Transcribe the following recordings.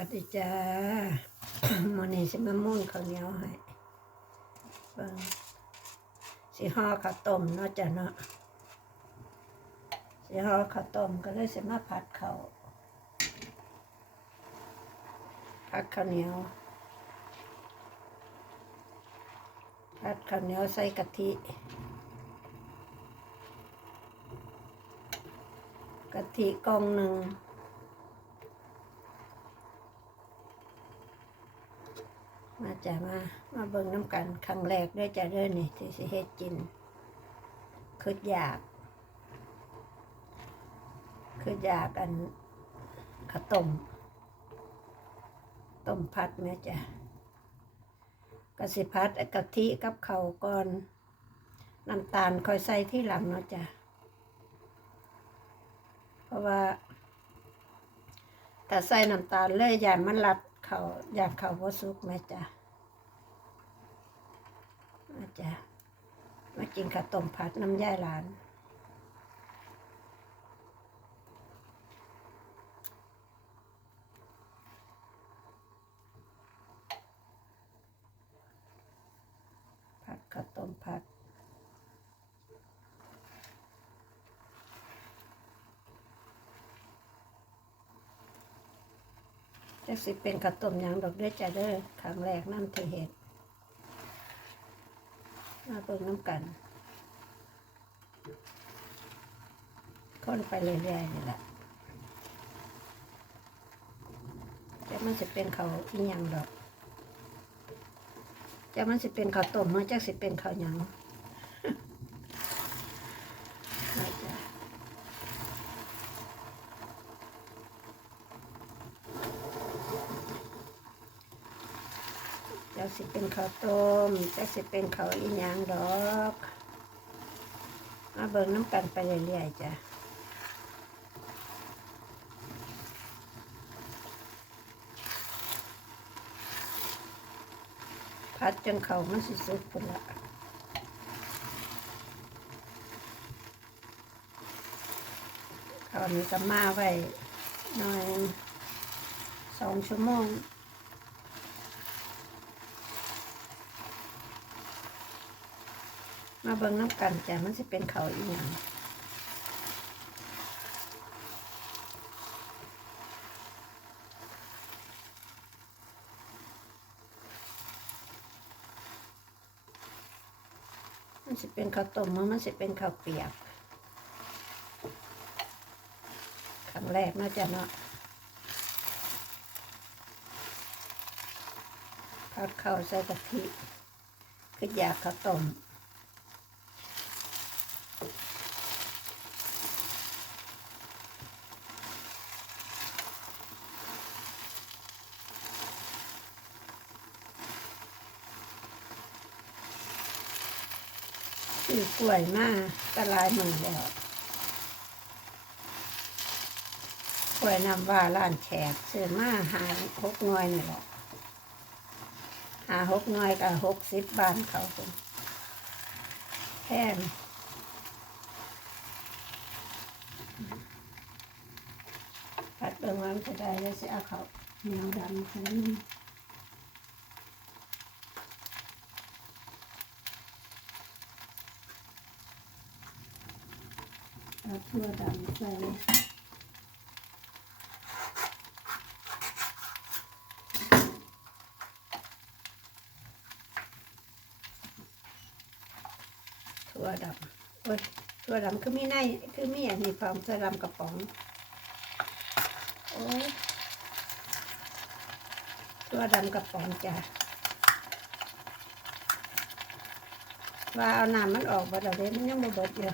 วัสดีจ้ามื้อนี้สิมาม่วนข้าวเหนียวให้เบิ่งสิห่อข้าวต้มเนาะจ้ะเนาะสิห่อข้าวต้มก็เลยสิมาผัดข้าวผัดข้าวเหนียวผัดข้าวเหนียวใส่กะทิกะทิกองหนึ่ง มาจะมามาเบิ่งน้ำกันครั้งแรกด้วยจะเด้อนี่ที่สิเฮ็ดกินคืออยากคืออยากอันข้าวต้มต้มผัดแม่จ้ะกะสิพัดกะทิกับเขาก่อนน้ำตาลคอยใส่ที่หลังเนาะจ้ะเพราะว่าถ้าใส่น้ำตาลเลยยานมันรัด เขาอยากเขาบ่สุกแม่จ้ะมาจ้ะมากินข้าวต้มผัดน้ำย่ายหลานผัดข้าวต้มผัด จะสิเป็นข้าวต้มยังดอกเด้อจ้ะเด้อครั้งแรกน้ำที่เห็ดมาเบิ่งน้ำกันคนไปเรื่อยๆนี่แหละจะมันจะเป็นเขาอีหยังดอกจะมันสิเป็นข้าต้มเมันจะสิเป็นข้าหยัง มาจ้ะ จะ สิเป็นข้าวต้มจะสิเป็นข้าวอีหยังดอก มาเบิ่งน้ำกันไปเรื่อยๆจ้ะพัดจนเขามันสุกพุ่นละเขาวนี้ก็มาไว้หน่อยสองชั่วโมง มา เบิ่งน้ำกันจ้ะมันจะเป็นเขาอีหยังมันจะเป็นข้าวต้มมั้งมันจะเป็นข้าวเปียกครั้งแรกน่าจะเนาะผัดข้าวใส่กะทิคืออยากข้าวต้ม ซื้อกล้วยมาก็หลายมือแล้วกล้วยนำว่าร้านแขกซื้อมาหาหกหน่วยนี่แหละหาหกหน่วยกับหกสิบบาทเขาเป็นแพงผัดเบิ่งว่ามันจะได้แล้วสิเอาเขาเหนียวดำใส่นี่ เอาทั่วดำใส่ทั่วดำโอ้ยทั่วดำคือมีในคือมีอันนี้พร้อมทั่วดำกระป๋องโอ้ยทั่วดำกระป๋องจ้ะว่าเอาน้ำมันออกบ่เดี๋ยวเด้มันยังบ่เบิดอยู่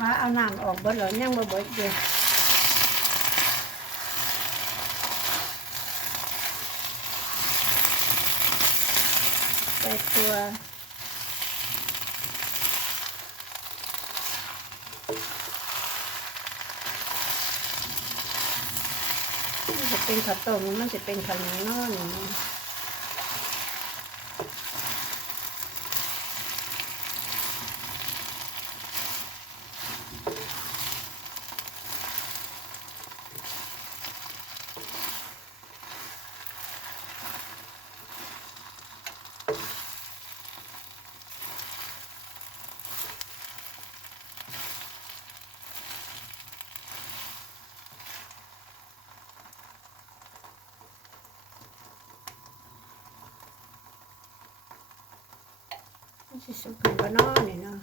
มาเอาน้ำออกบดหรอยังบ่บดเลยใส่ตัวจะเป็นข้าต้มมันจะเป็นข้าวเหนียวนี่ อยนี่นะมันจะสุกันบ่น้อนี่เนาะ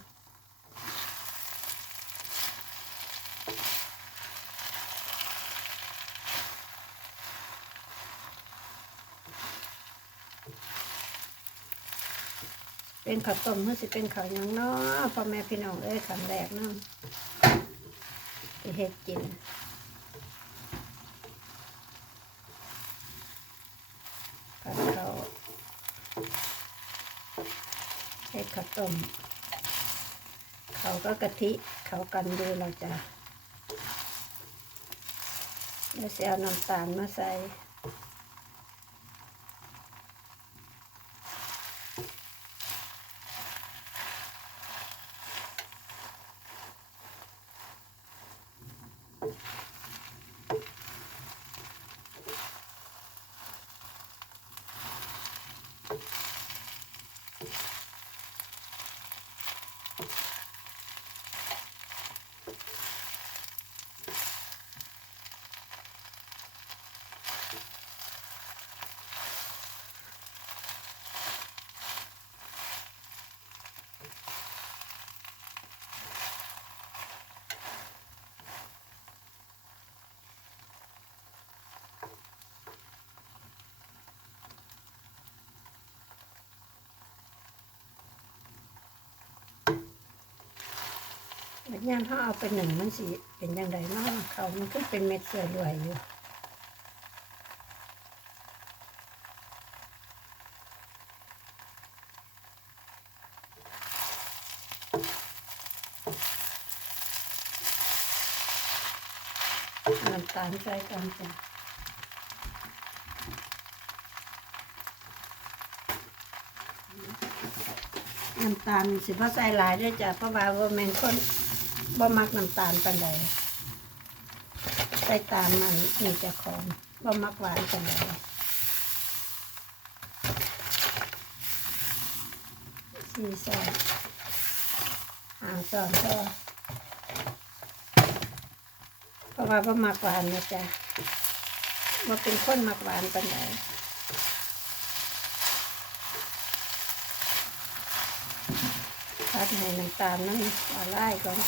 เป็นข้าวต้มมันสิเป็นข้าวยังเนาะพ่อแม่พี่น้องเอ้ยครั้งแรกเนาะเฮ็ดกิน ผัดเขาวเห็ดข้าว ต้มเขาก็กะทิเขากันดูเราจะแล้วเสียน้ำตาลมาใส่ ย่ามเขาเอาไปหนึ่งมันสิเป็นยังไงเนาะเขามันขึ้นเป็นเม็ดเสือรวยอยู่น้ำตาลใส่กันจ้ะน้ำตาลสิบ่ใส่หลายเด้วยจ้ะเพราะว่าว่าแมนคน บ่มักน้ำตาลปานใดใส่ตามมันนี่จะของบ่มักหวานปานใดสี่ซอนห้าซอนก็เพราะว่าบ่มักหวานนะจ๊ะบ่เป็นคนมักหวานปานใดพัดให้น้ำตาลนั้นละลายก่อน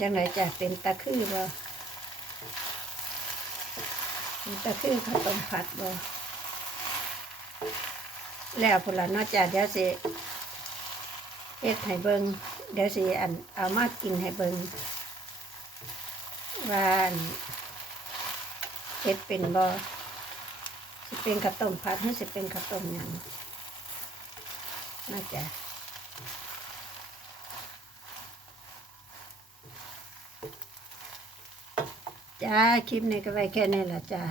จังไรจะเป็นตะคือบ่เป็นตะคือข้าวต้มผัดบ่แล้วพุ่นละนอกจากเดี๋ยวสิเฮ็ดให้เบิงเดี๋ยวสิอันเอามากินให้เบิงว่านเฮ็ดเป็นบ่สิเป็นข้าวต้มผัดหรือสิเป็นข้าวต้มหยังน่าจะ จ้าคลิปนี้ก็ไว้แค่นี้แหละจ้า